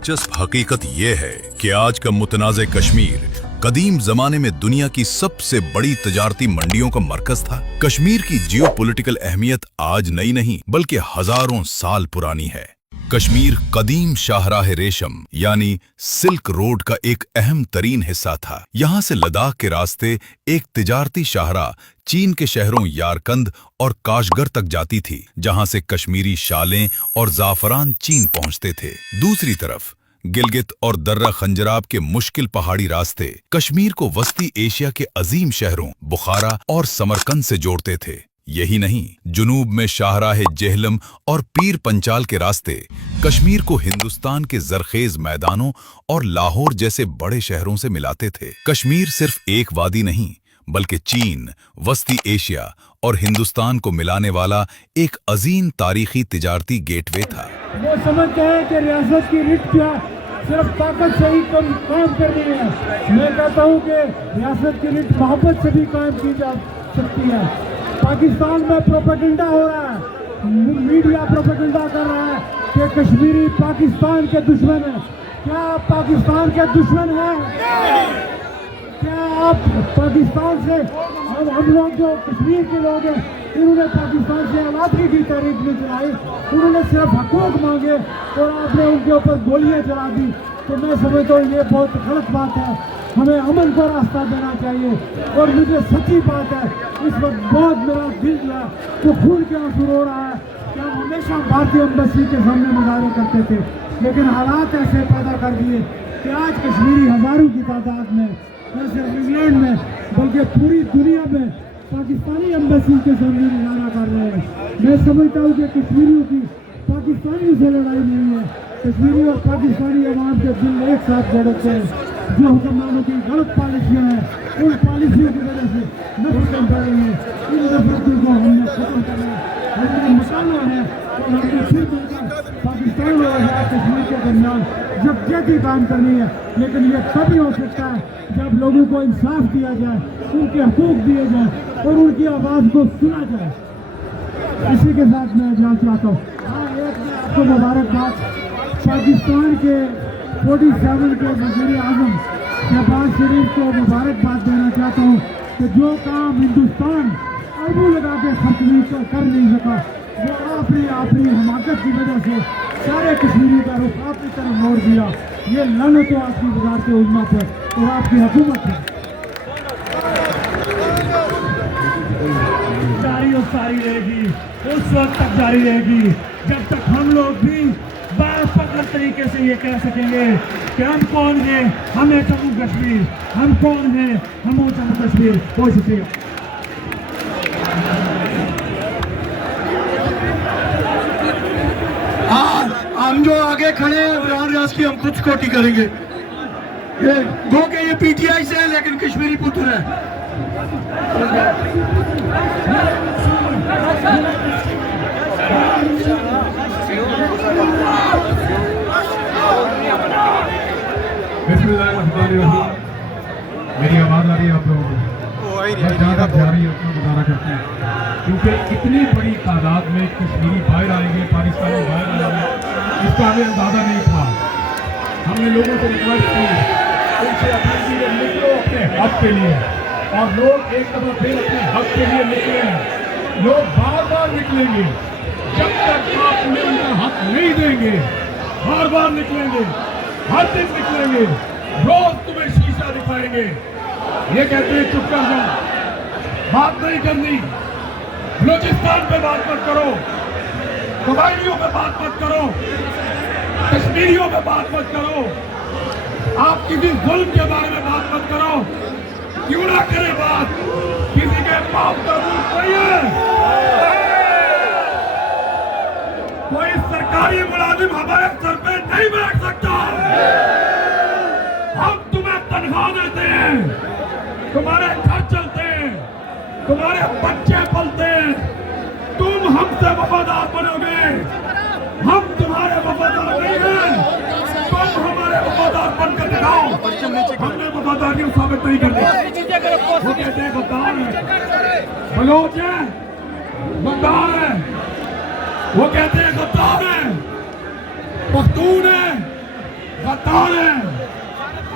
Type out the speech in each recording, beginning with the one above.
दिलचस्प हकीकत यह है कि आज का मुतनाज़ कश्मीर कदीम जमाने में दुनिया की सबसे बड़ी तजारती मंडियों का मरकज था। कश्मीर की जियोपॉलिटिकल अहमियत आज नई नहीं बल्कि हजारों साल पुरानी है। कश्मीर कदीम शाहराह रेशम यानी सिल्क रोड का एक अहम तरीन हिस्सा था। यहाँ से लद्दाख के रास्ते एक तिजारती शाहराह चीन के शहरों यारकंद और काशगर तक जाती थी, जहाँ से कश्मीरी शालें और जाफरान चीन पहुँचते थे। दूसरी तरफ गिलगित और दर्रा खंजराब के मुश्किल पहाड़ी रास्ते कश्मीर को वस्ती एशिया के अजीम शहरों बुखारा और समरकंद से जोड़ते थे। यही नहीं, जुनूब में शाहराह जेहलम और पीर पंचाल के रास्ते कश्मीर को हिंदुस्तान के जरखेज मैदानों और लाहौर जैसे बड़े शहरों से मिलाते थे। कश्मीर सिर्फ एक वादी नहीं बल्कि चीन, वस्ती एशिया और हिंदुस्तान को मिलाने वाला एक अजीम तारीखी तिजारती गेटवे था। वो समझते हैं कि रियासत की रिट क्या सिर्फ ताकत से ही काम करनी है। मैं कहता हूँ कि रियासत की रिट मोहब्बत से भी कायम की जा सकती है। पाकिस्तान में प्रोपेगेंडा हो रहा है, मीडिया प्रोपेगेंडा कर रहा है कि कश्मीरी पाकिस्तान के दुश्मन है। क्या आप पाकिस्तान के दुश्मन हैं? क्या आप पाकिस्तान से हम लोग जो कश्मीर के लोग हैं इन्होंने पाकिस्तान से आज़ादी की तारीख में चलाई, उन्होंने सिर्फ हकूक मांगे और आपने उनके ऊपर गोलियां चला दी। तो मैं समझता हूँ ये बहुत गलत बात है। हमें अमन को रास्ता देना चाहिए। और मुझे सच्ची बात है, इस वक्त बहुत मेरा दिल जो है वो खून के आंसू रो रहा है कि हम हमेशा भारतीय एम्बेसी के सामने मुजाहरे करते थे, लेकिन हालात ऐसे पैदा कर दिए कि आज कश्मीरी हज़ारों की तादाद में न सिर्फ इंग्लैंड में बल्कि पूरी दुनिया में पाकिस्तानी एम्बेसी के सामने मुजाहरा कर रहे हैं। मैं समझता हूँ कि कश्मीरियों की पाकिस्तानियों से लड़ाई नहीं है, कश्मीरी और पाकिस्तानी अवाम के दिल एक साथ जड़ते हैं। जो हुक्मरानों की गलत पॉलिसियाँ हैं, उन पॉलिसियों की वजह से नफरतें बढ़ रही हैं। इन नफरतों को हमने खत्म करना है, हमने मसाला है और हमने फिर पाकिस्तान और कश्मीर के दरमियान यकजहती काम करनी है। लेकिन ये तभी हो सकता है जब लोगों को इंसाफ दिया जाए, उनके हकूक दिए जाए और उनकी आवाज़ को सुना जाए। इसी के साथ मैं जानना चाहता हूँ, हाँ, एक मैं आपको मुबारकबाद पाकिस्तान के 47 के वज़ीर आज़म शहबाज शरीफ को मुबारकबाद देना चाहता हूँ कि जो काम हिंदुस्तान अरबों लगा के खर्च नहीं कर नहीं सका, वो अपनी हमाकत की वजह से सारे कश्मीरी का रुख आपकी तरफ मोड़ दिया। ये लानत तो आपकी वज़ारत उज़्मा पर और आपकी हुकूमत है। जारी और सारी रहेगी, उस वक्त तक जारी रहेगी जब तक हम लोग भी बाफखर तरीके से ये कह सकेंगे कि हम कौन हैं, हम हैं जम्मू कश्मीर, हम कौन हैं, हम हो जम्मू कश्मीर। बहुत शुक्रिया। हम जो आगे खड़े हैं इमरान रियाज की हम खुद स्कूटी करेंगे। ये गो के ये पीटीआई से है लेकिन कश्मीरी पुत्र है। मेरी आवाज आ रही है आप लोगों को? ज़्यादा जारी अपना गुजारा करते हैं क्योंकि इतनी बड़ी तादाद में कश्मीरी बाहर आएंगे, पाकिस्तानी बाहर आएंगे, इसका हमें अंदाजा नहीं था। हमने लोगों से रिक्वेस्ट की, उनसे अपील की निकलो अपने हक के लिए, और लोग एक दफा फिर अपने हक के लिए निकले हैं। लोग बार बार निकलेंगे जब तक आप उन्हें उनका हक नहीं देंगे। बार बार निकलेंगे, हर दिन निकलेंगे, रोज तुम्हें शीशा दिखाएंगे। ये कहते हैं चुप कर जाओ, बात नहीं करनी, बलूचिस्तान पे बात मत करो, कबायलियों पे बात मत करो, कश्मीरियों पे बात मत करो, आप किसी जुल्म के बारे में बात मत करो। क्यों ना करें बात, किसी के पाप का मुल्क नहीं है। कोई सरकारी मुलाजिम हमारे सर पे नहीं बैठ सकता। हम तुम्हें तनख्वाह देते हैं, तुम्हारे घर चलते हैं, तुम्हारे बच्चे पलते हैं, तुम हमसे वफादार बनोगे, हम तुम्हारे वफादार नहीं हैं। तुम हमारे वफादार बनकर दिखाओ, हमने वफादारी साबित नहीं करनी। वो कहते हैं गद्दार है, बलोच है, गद्दार है, वो कहते हैं गद्दार है, पख्तून है, गद्दार है।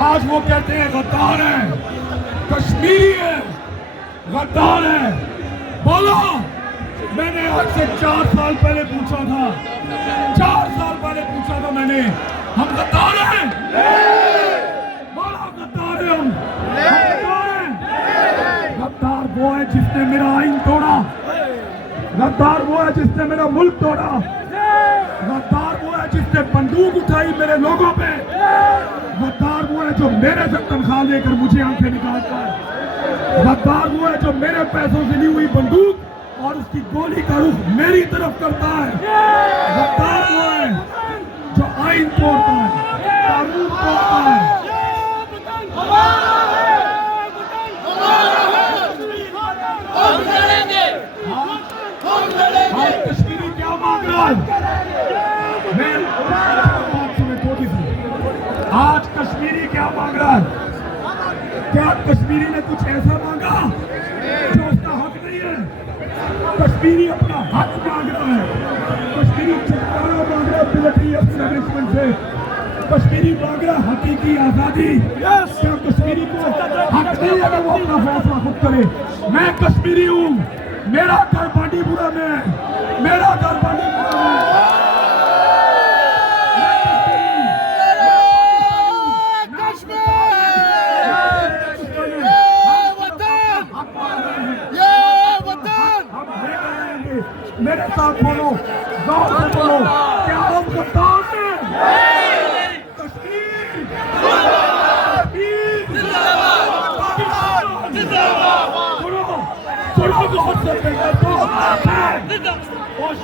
आज वो कहते हैं गद्दार है, कश्मीरी है, गद्दार है। बोलो, मैंने आज से 4 साल पहले पूछा था, 4 साल पहले पूछा था मैंने, हम गद्दार हैं? बोलो, गद्दार हैं हम गद्दार हैं। गद्दार वो है जिसने मेरा आइन तोड़ा, गद्दार वो है जिसने मेरा मुल्क तोड़ा, गद्दार वो है जिसने बंदूक उठाई मेरे लोगों पे, गद्दार वो है जो मेरे से तनख्वाह लेकर मुझे आंखें निकालता है, गद्दार वो है जो मेरे पैसों से ली हुई बंदूक और उसकी गोली का रुख मेरी तरफ करता है, गद्दार वो है जो आइन तोड़ता है, कानून तोड़ता है। आज कश्मीरी क्या मांग रहा है? आज कश्मीरी क्या मांग रहा है? क्या कश्मीरी ने कुछ ऐसा मांगा जो उसका हक नहीं है? कश्मीरी अपना हक मांग रहा है, कश्मीरी छुटकारा मांग रहा है मिलिट्री एस्टेब्लिशमेंट से, कश्मीरी मांग रहा है हकीकी आजादी। क्या कश्मीरी को हक नहीं है वो अपना फैसला खुद करे? मैं कश्मीरी हूँ, मेरा घर बांडीपुरा में है, मेरा घर बांडीपुरा में है। मेरे साथ बोलो, गाँव से बोलो, क्या हम गद्दार हैं? कश्मीर सुनो बहुत से पहले तो बहुत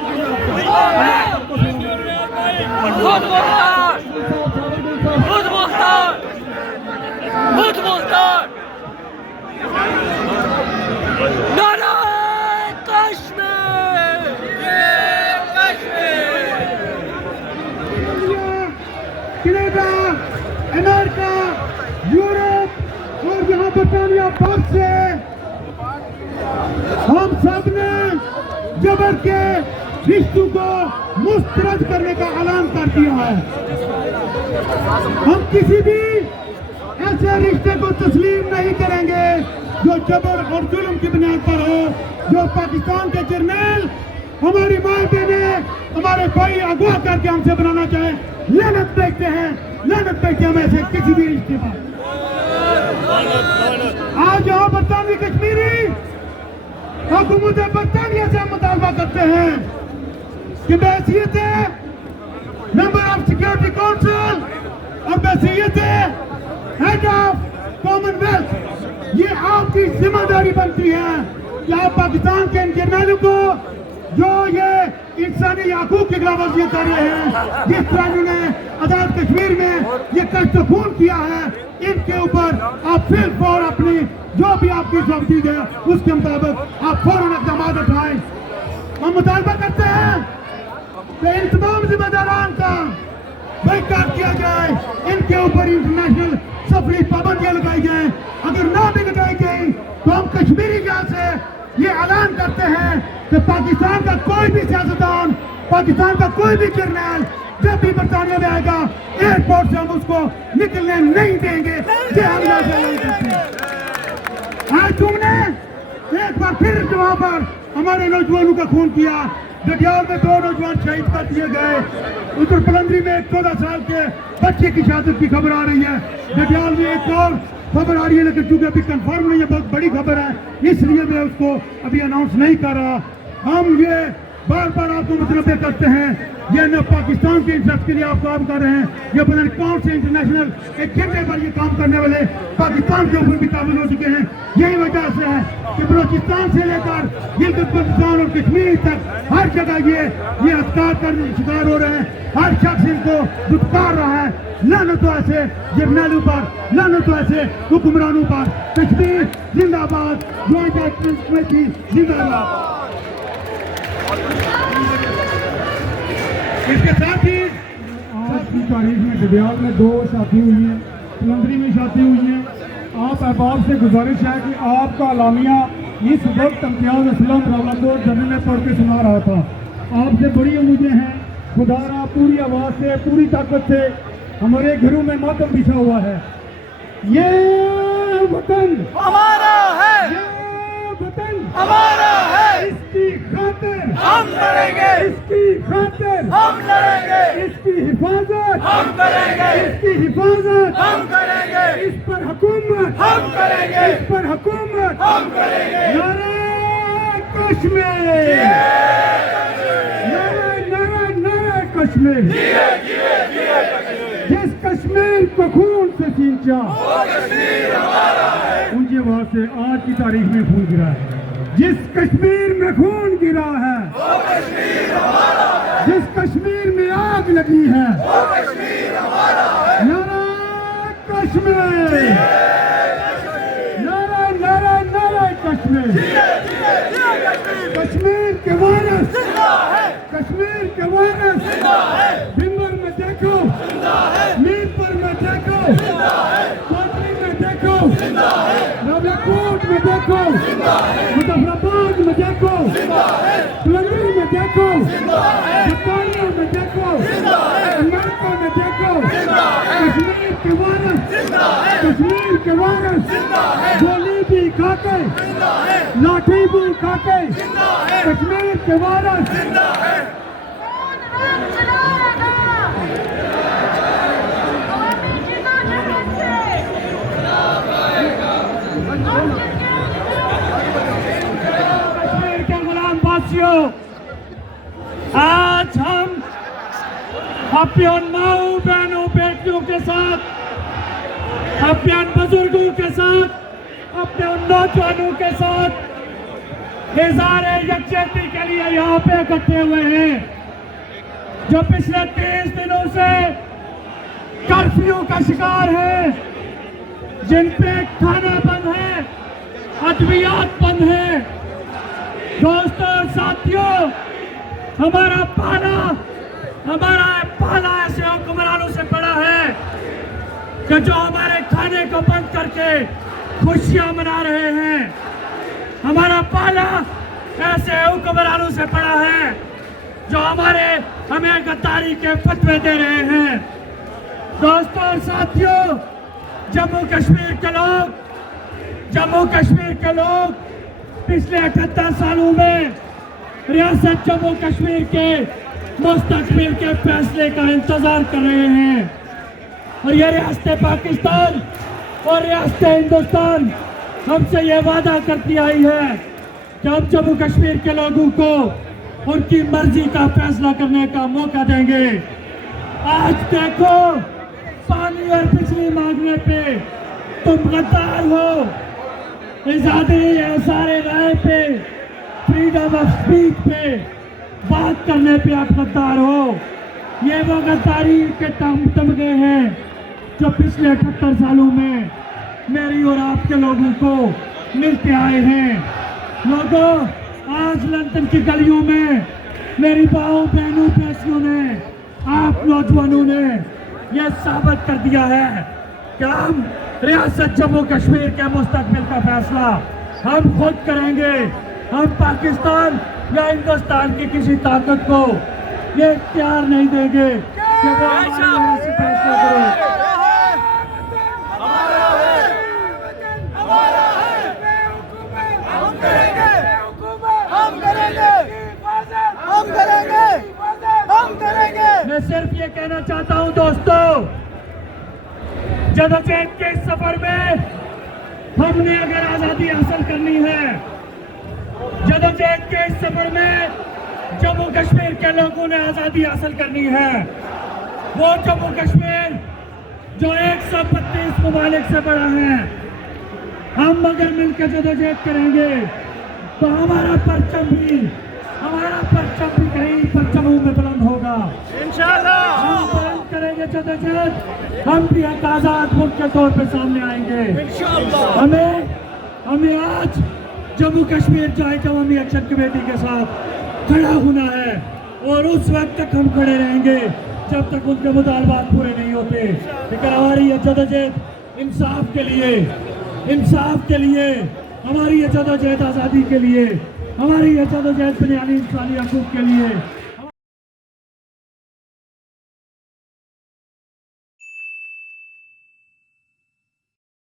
कनाडा, अमेरिका, यूरोप और यहाँ बर्तानिया भर से हम सब ने जबर के रिश्तों को मुस्तरद करने का ऐलान कर दिया है। हम किसी भी ऐसे रिश्ते को तस्लीम नहीं करेंगे जो जबर और जुल्म की बुनियाद पर हो, जो पाकिस्तान के जर्नैल हमारी माँ बहनें, हमारे भाई अगवा करके हमसे बनाना चाहे। लानत देखते हैं, लानत देखते हैं हम ऐसे किसी भी रिश्ते पर। आज यहाँ बरतानवी कश्मीरी हुकूमत बरतानिया से हम मुतालबा करते हैं कि बैसियत मेंबर ऑफ सिक्योरिटी काउंसिल और बैसियत हेड ऑफ कॉमनवेल्थ, ये आपकी जिम्मेदारी बनती है कि आप पाकिस्तान के इन जर्नैलों को जो ये इंसानी हकूक की खिलाफवर्जी कर रहे हैं, जिस तरह उन्होंने आजाद कश्मीर में ये कष्ट खून किया है, इनके ऊपर आप फिर फौर अपनी जो भी आपकी सबूत है उसके मुताबिक आप फौरन इक़दाम उठाएं। हम मुतालबा करते हैं कि इन तमाम जिम्मेदारान का बहिष्कार किया जाए, इनके ऊपर इंटरनेशनल सफरी पाबंदियां लगाई जाए। अगर ना भी लगाई गई तो हम कश्मीरी जहाँ से ये ऐलान करते हैं कि पाकिस्तान का कोई भी सियासतदान, पाकिस्तान का कोई भी जर्नैल जब भी बरतानिया में आएगा एयरपोर्ट से हम उसको निकलने नहीं देंगे। ये हम यहाँ से ऐलान करते हैं। आज तुमने एक बार फिर वहाँ पर हमारे नौजवानों का खून किया। गटियाल में 2 नौजवान शहीद कर दिए गए। उत्तर पलंदरी में एक 14 साल के बच्चे की शहादत की खबर आ रही है। गटियाल में एक और खबर आ रही है, लेकिन चूंकि अभी कंफर्म नहीं है, बहुत बड़ी खबर है, इसलिए मैं उसको अभी अनाउंस नहीं कर रहा। हम ये बार बार आपको मुतनबे करते हैं, ये न पाकिस्तान के इंटरेस्ट के लिए आप काम कर रहे हैं, ये पता नहीं कौन से इंटरनेशनल एजेंडे पर ये काम करने वाले पाकिस्तान के ऊपर भी काबिल हो चुके हैं। यही वजह से है कि बलोचिस्तान से लेकर गिलगित बल्तिस्तान और कश्मीर तक हर जगह ये हत्यार कर शिकार हो रहे हैं। हर शख्स इनको दुत्कार रहा है। लानत तो ऐसे जर्नैलों पर, लानत तो ऐसे हुक्मरानों पर। कश्मीर जिंदाबाद, ज्वाइंट एक्शन कमेटी जिंदाबाद। इसके साथ ही आज की तारीख में गटियाल में 2 शादी हुई हैं, पलंदरी में शादी हुई है। आप अहबाब से गुजारिश है कि आपका अलामिया इस वक्त इम्तियाज असलम रावलकोट जर्नल में पढ़ के सुना रहा था। आपसे बड़ी उम्मीदें हैं, खुदारा पूरी आवाज़ से, पूरी ताकत से हमारे घरों में मातम बिछा हुआ है। ये वतन हमारा है, ये वतन हमारा है, इसकी खातिर हम लड़ेंगे, इसकी खातिर हम लड़ेंगे, इसकी हिफाजत हम करेंगे, इसकी हिफाजत हम करेंगे, इस पर हुकूमत हम करेंगे, इस पर हुकूमत हम करेंगे। नारे कश्मीर, नारे नारे नारे कश्मीर, जिस कश्मीर को खून से सींचा उनके वहां से आज की तारीख में खून गिरा है। जिस कश्मीर में खून गिरा है, जिस कश्मीर में आग लगी है, नारा कश्मीर, नारा नारा नारा कश्मीर, कश्मीर के वारिस, कश्मीर के वारिस, भिंबर में देखो, मीरपुर में देखो, कोटली में देखो, रावलकोट में देखो, मुजफ्फराबाद में देखो, पिलंगी में देखो, बटालिया में देखो, अमेरिका में देखो, कश्मीर के वारिस, कश्मीर के वारिस, गोली भी खाके, लाठी भी खाके, कश्मीर के वारिस, कश्मीर के गुलाम वासियों, आज हम अपने उन माओ बहनों बेटियों के साथ, अपने उन बुजुर्गों के साथ, अपने उन नौजवानों के साथ इज़हार यकजहती के लिए यहाँ पे इकट्ठे हुए हैं, जो पिछले 30 दिनों से कर्फ्यू का शिकार है, जिन पे खाना बंद है, अद्वियात बंद है। दोस्तों और साथियों, हमारा पाला ऐसे हुक्मरानों से पड़ा है कि जो हमारे खाने को बंद करके खुशियां मना रहे हैं। हमारा पाला ऐसे हुक्मरानों से पड़ा है जो हमें गद्दारी के फतवे दे रहे हैं। दोस्तों और साथियों, जम्मू कश्मीर के लोग पिछले 78 सालों में रियासत जम्मू कश्मीर के मुस्तकबिल के फैसले का इंतजार कर रहे हैं। और ये रियासत पाकिस्तान और रियासत हिंदुस्तान हमसे ये वादा करती आई है कि हम जम्मू कश्मीर के लोगों को उनकी मर्जी का फैसला करने का मौका देंगे। आज देखो, पानी और बिजली मांगने पे तुम गद्दार हो, आज़ादी सारे राय पे, फ्रीडम ऑफ स्पीच पे बात करने पे आप गद्दार हो। ये वो गद्दारी के तमगे हैं जो पिछले 78 सालों में मेरी और आपके लोगों को मिलते आए हैं। लोगों, आज लंदन की गलियों में मेरी माओ बहनों बेटियों ने, आप नौजवानों ने यह साबित कर दिया है कि हम रियासत जम्मू कश्मीर के मुस्तकबिल का फैसला हम खुद करेंगे। हम पाकिस्तान या हिंदुस्तान की किसी ताकत को ये इख्तियार नहीं देंगे कि वो हमारे यहाँ से फैसला करे। मैं सिर्फ ये कहना चाहता हूं दोस्तों, जदोजहद के इस सफर में हमने अगर आजादी हासिल करनी है, जदोजहद के इस सफर में जम्मू कश्मीर के लोगों ने आजादी हासिल करनी है, वो जम्मू कश्मीर जो 132 ममालिक से बड़ा है। हम अगर मिलकर जदोजहद करेंगे तो हमारा परचम भी कहीं परचमों में बुलंद होगा इंशाअल्लाह। हम बुलंद करेंगे जदोजहद, हम भी एक आजाद मुल्क के तौर पे सामने आएंगे इंशाअल्लाह। हमें आज जम्मू कश्मीर जॉइंट अवामी एक्शन कमेटी के साथ खड़ा होना है और उस वक्त तक हम खड़े रहेंगे जब तक उनके मुतालबात पूरे नहीं होते। लेकिन हमारी ये जदोजहद इंसाफ के लिए, हमारी ये जदोजहद आज़ादी के लिए, हमारी ये जदोजहद बुनियादी इंसानी हकूक़ के लिए